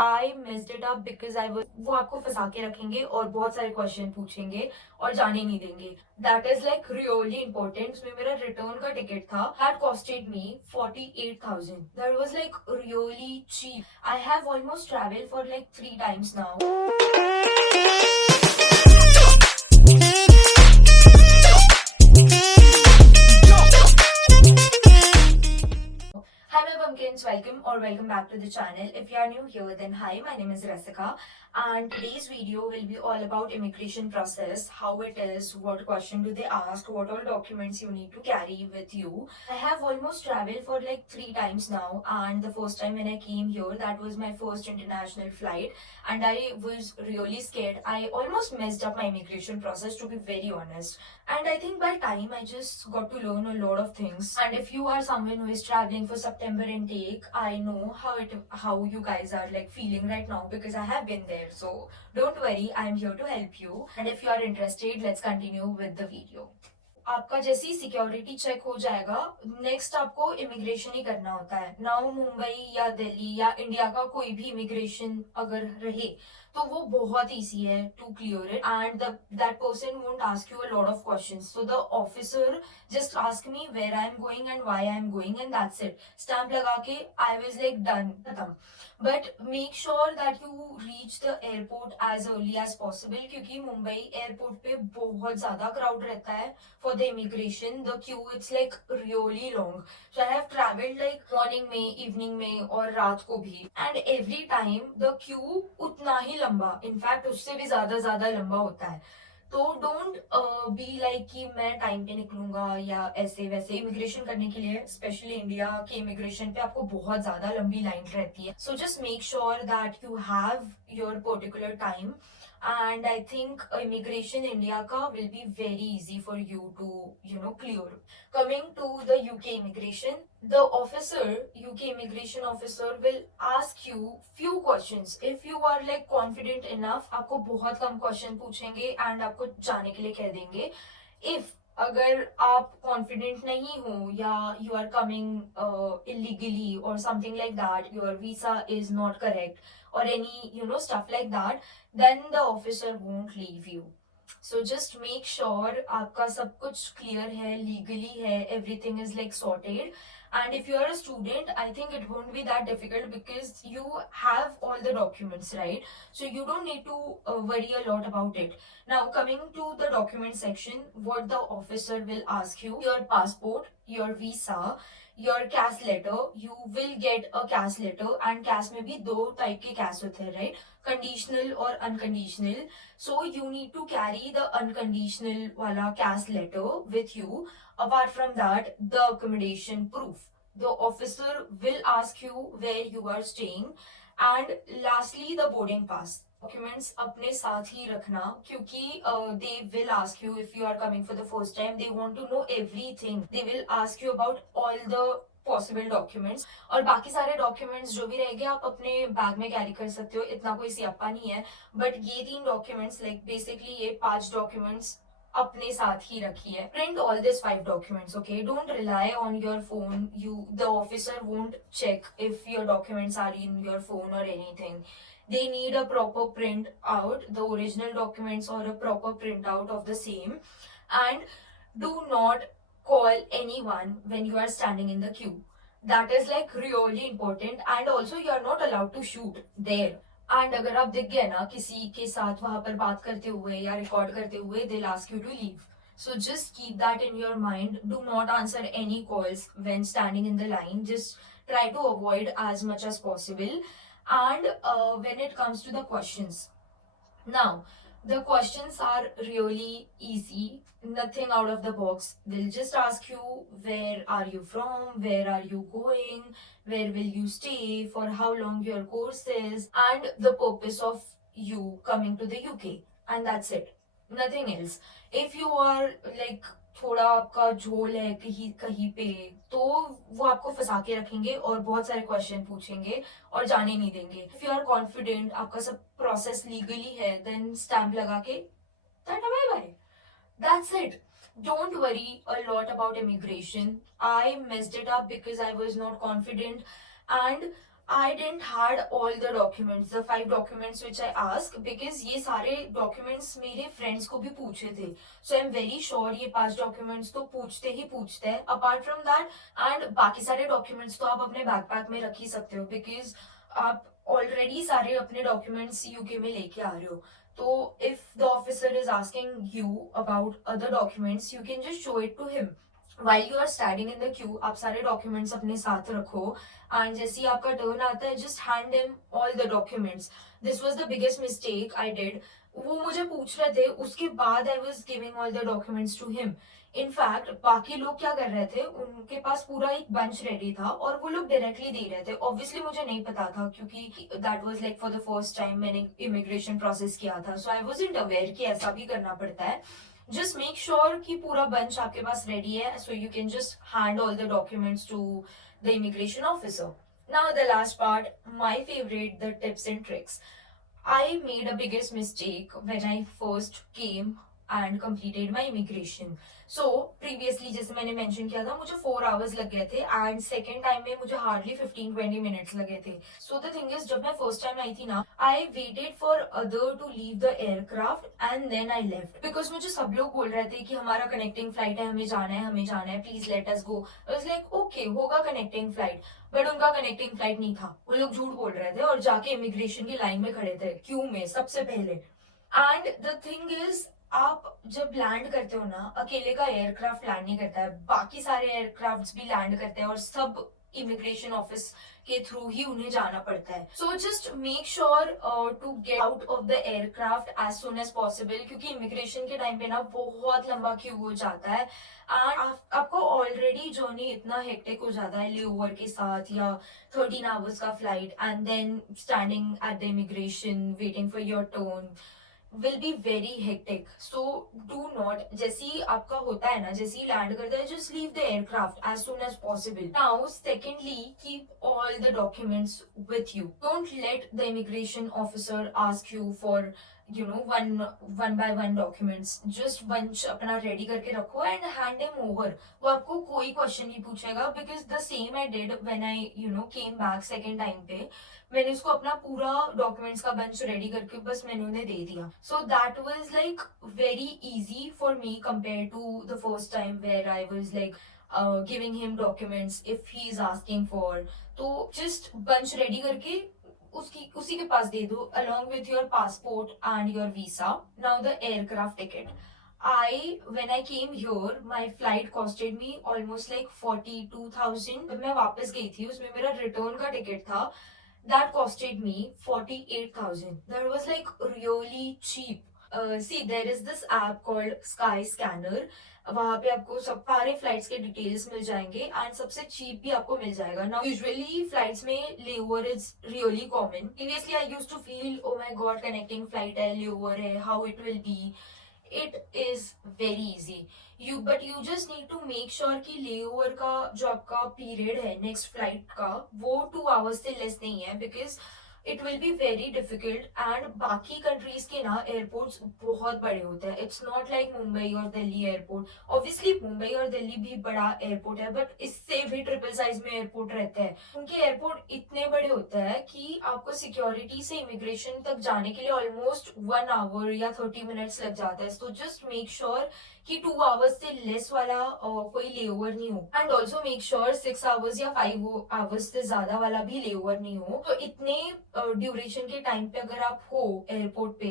I missed it up because I वो आपको फंसा के रखेंगे और बहुत सारे क्वेश्चन पूछेंगे और जाने नहीं देंगे. That is like really important. उसमें मेरा रिटर्न का टिकट था. That costed me 48,000. That was like really cheap. I have almost travel for like 3 times now. Hi my pumpkins, welcome back to the channel. If you are new here, then hi, my name is Rasika, and today's video will be all about immigration process, how it is, what question do they ask, what all documents you need to carry with you. I have almost traveled for like 3 times now, and the first time when I came here, that was my first international flight, and I was really scared. I almost messed up my immigration process, to be very honest. And I think by time I just got to learn a lot of things. And if you are someone who is traveling for September intake, I know how you guys are like feeling right now because I have been there. So don't worry, I am here to help you. And if you are interested, let's continue with the video. आपका जैसे ही security check हो जाएगा, next आपको immigration ही करना होता है. Now Mumbai या दिल्ली या इंडिया का कोई भी इमिग्रेशन अगर रहे तो वो बहुत ईजी है to clear it, and that person won't ask you a lot of questions. So the officer just ask me where I am going and why I am going, and that's it. Stamp लगा के I was like done, खत्म. But make sure that you reach the airport as early as possible, क्योंकि Mumbai airport पे बहुत ज्यादा crowd रहता है for the immigration. The queue, it's like really long. So I have traveled like morning में, evening में और रात को भी, and every time the queue उतना ही लंबा, in fact उससे भी ज्यादा लंबा होता है. तो डोंट बी लाइक कि मैं टाइम पे निकलूंगा या ऐसे वैसे. इमिग्रेशन करने के लिए स्पेशली इंडिया के इमिग्रेशन पे आपको बहुत ज्यादा लंबी लाइन रहती है. So just make sure that you have your particular time, and I think immigration India ka will be very easy for you to clear. Coming to the UK immigration, the UK immigration officer will ask you few questions. If you are like confident enough, आपको बहुत कम question पूछेंगे and आपको जाने के लिए कह देंगे. If अगर आप कॉन्फिडेंट नहीं हो या you are coming illegally or something like that, your visa is not correct or any stuff like that, then the officer won't leave you. So just make sure आपका सब कुछ clear है, legally है, everything is like sorted. And if you are a student, I think it won't be that difficult because you have all the documents, right? So you don't need to worry a lot about it. Now coming to the document section, what the officer will ask you: your passport, your visa, your cash letter. You will get a cash letter, and cash में भी दो type के cash होते हैं, right? Conditional or unconditional. So you need to carry the unconditional wala cash letter with you. Apart from that, the accommodation proof. The officer will ask you where you are staying, and lastly the boarding pass. Documents अपने साथ ही रखना, क्योंकि they will ask you if you are coming for the first time. They want to know everything. They will ask you about all the possible documents, और बाकी सारे documents जो भी रहेंगे आप अपने बैग में कैरी कर सकते हो, इतना कोई सियापा नहीं है. बट ये 3 डॉक्यूमेंट्स, लाइक बेसिकली ये 5 डॉक्यूमेंट्स अपने साथ ही रखी है. Print all this 5 documents, okay. Don't rely on your phone. The officer won't check if your documents are in your phone और anything. They need a proper print out, the original documents, or a proper print out of the same. And do not call anyone when you are standing in the queue. That is like really important. And also you are not allowed to shoot there. And अगर आप दिख गए ना किसी के साथ वहां पर बात करते हुए या रिकॉर्ड करते हुए, they ask you to leave. So just keep that in your mind. Do not answer any calls when standing in the line. Just try to avoid as much as possible. And when it comes to the questions, now the questions are really easy, nothing out of the box. They'll just ask you where are you from, where are you going, where will you stay, for how long your course is, and the purpose of you coming to the UK, and that's it. Nothing else. If you are like थोड़ा आपका झोल है कहीं कहीं पे, तो वो आपको फंसा के रखेंगे और बहुत सारे क्वेश्चन पूछेंगे और जाने नहीं देंगे. इफ यू आर कॉन्फिडेंट, आपका सब प्रोसेस लीगली है, देन स्टैंप लगा के tata bye bye, that's it. Don't worry a lot about immigration. I messed it up because I was not confident, and I didn't had all the documents, the 5 documents which I asked, because ये सारे documents मेरे friends को भी पूछे थे. So I'm very sure ये 5 documents तो पूछते ही पूछते हैं. Apart from that, and बाकी सारे documents तो आप अपने backpack में रख ही सकते हो, because आप already सारे अपने documents UK में लेके आ रहे हो. तो if the officer is asking you about other documents, you can just show it to him. While you are standing in the queue, आप सारे documents अपने साथ रखो, and जैसे ही आपका turn आता है, just hand him all the documents. This was the biggest mistake I did. वो मुझे पूछ रहे थे, उसके बाद I was giving all the documents to him. In fact बाकी लोग क्या कर रहे थे, उनके पास पूरा एक बंच रेडी था और वो लोग डायरेक्टली दे रहे थे. ऑब्वियसली मुझे नहीं पता था, क्योंकि that was like for the first time मैंने इमिग्रेशन प्रोसेस किया था. सो आई वाजंट अवेयर कि ऐसा भी करना पड़ता है. Just make sure कि पूरा bunch आपके पास ready है, so you can just hand all the documents to the immigration officer. Now the last part, my favorite, the tips and tricks. I made a biggest mistake when I first came and completed my immigration. So previously जैसे मैंने mention किया था, मुझे 4 hours लग गए थे, and second time में मुझे hardly 15-20 minutes लगे थे. So the thing is, जब मैं first time आई थी ना, I waited for other to leave the aircraft and then I left, because मुझे सब लोग बोल रहे थे कि हमारा connecting flight है, हमें जाना है, please let us go. I was like, okay, होगा connecting flight. बट उनका कनेक्टिंग फ्लाइट नहीं था, वो लोग झूठ बोल रहे थे और जाके इमिग्रेशन की लाइन में खड़े थे, क्यू में सबसे पहले. एंड द थिंग इज, आप जब लैंड करते हो ना, अकेले का एयरक्राफ्ट लैंड नहीं करता है, बाकी सारे एयरक्राफ्ट भी लैंड करते हैं और सब इमिग्रेशन ऑफिस के थ्रू ही उन्हें जाना पड़ता है. So just make sure to get out of the aircraft as soon as possible, क्योंकि इमिग्रेशन के टाइम पे ना बहुत लंबा क्यू हो जाता है. एंड आपको ऑलरेडी जर्नी इतना हेक्टिक हो जाता है लेओवर के साथ, या 13 आवर्स का flight, and then standing at the immigration waiting for your turn will be very hectic. So do not, जैसे ही आपका होता है ना, जैसे ही लैंड करता है, just leave the aircraft as soon as possible. Now secondly, keep all the documents with you. Don't let the immigration officer ask you for one by one documents. Just bunch अपना ready करके रखो and hand him over. वो आपको कोई question नहीं पूछेगा, because the same I did when I came back second time पे. मैंने उसको अपना पूरा डॉक्यूमेंट्स का बंच रेडी करके बस मैंने उन्हें दे दिया. So that was like very easy for me compare to the first time where I was like giving him documents if he is asking for. तो जस्ट बंच रेडी करके उसी के पास दे दो, along with your passport and your visa. Now the aircraft ticket. When I came here, my flight costed me almost like 42,000. जब मैं वापस गई थी, उसमें मेरा रिटर्न का टिकट था, that costed me 48,000. That was like really cheap. See, there is this app called Sky Scanner. वहां पे आपको सब सारे फ्लाइट्स के डिटेल्स मिल जाएंगे एंड सबसे चीप भी आपको मिल जाएगा. नाउ यूजुअली फ्लाइट्स में layover is really common. Previously I used to feel, oh my God, connecting flight है, लेओवर है, how it will be. It is very easy. But you just need to make sure कि layover का जो आपका period है next flight का, वो 2 hours से लेस नहीं है, because it will be very difficult. And बाकी कंट्रीज के ना एयरपोर्ट्स बहुत बड़े होते हैं. इट्स नॉट लाइक मुंबई और दिल्ली एयरपोर्ट. ऑब्वियसली मुंबई और दिल्ली भी बड़ा एयरपोर्ट है, बट इससे भी ट्रिपल साइज में एयरपोर्ट रहते हैं. उनके एयरपोर्ट इतने बड़े होते हैं कि आपको सिक्योरिटी से इमिग्रेशन तक जाने के लिए ऑलमोस्ट 1 आवर या 30 मिनट्स लग जाता है. तो जस्ट मेक श्योर कि 2 आवर्स से लेस वाला कोई लेओवर नहीं हो. And also make sure 6 hours या 5 आवर्स से ज्यादा वाला भी लेओवर नहीं हो. तो इतने ड्यूरेशन के टाइम पे अगर आप हो एयरपोर्ट पे,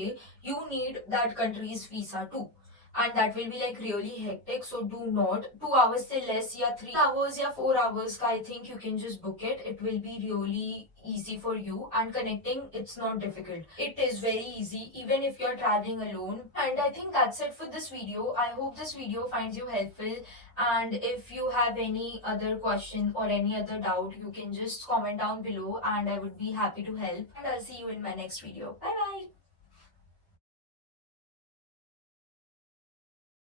you need that country's visa too, and that will be like really hectic. So do not 2 hours से less या 3 hours या 4 hours का, I think you can just book it. It will be really easy for you, and connecting, it's not difficult. It is very easy even if you're traveling alone. And I think that's it for this video. I hope this video finds you helpful, and if you have any other question or any other doubt, you can just comment down below and I would be happy to help. And I'll see you in my next video. Bye bye.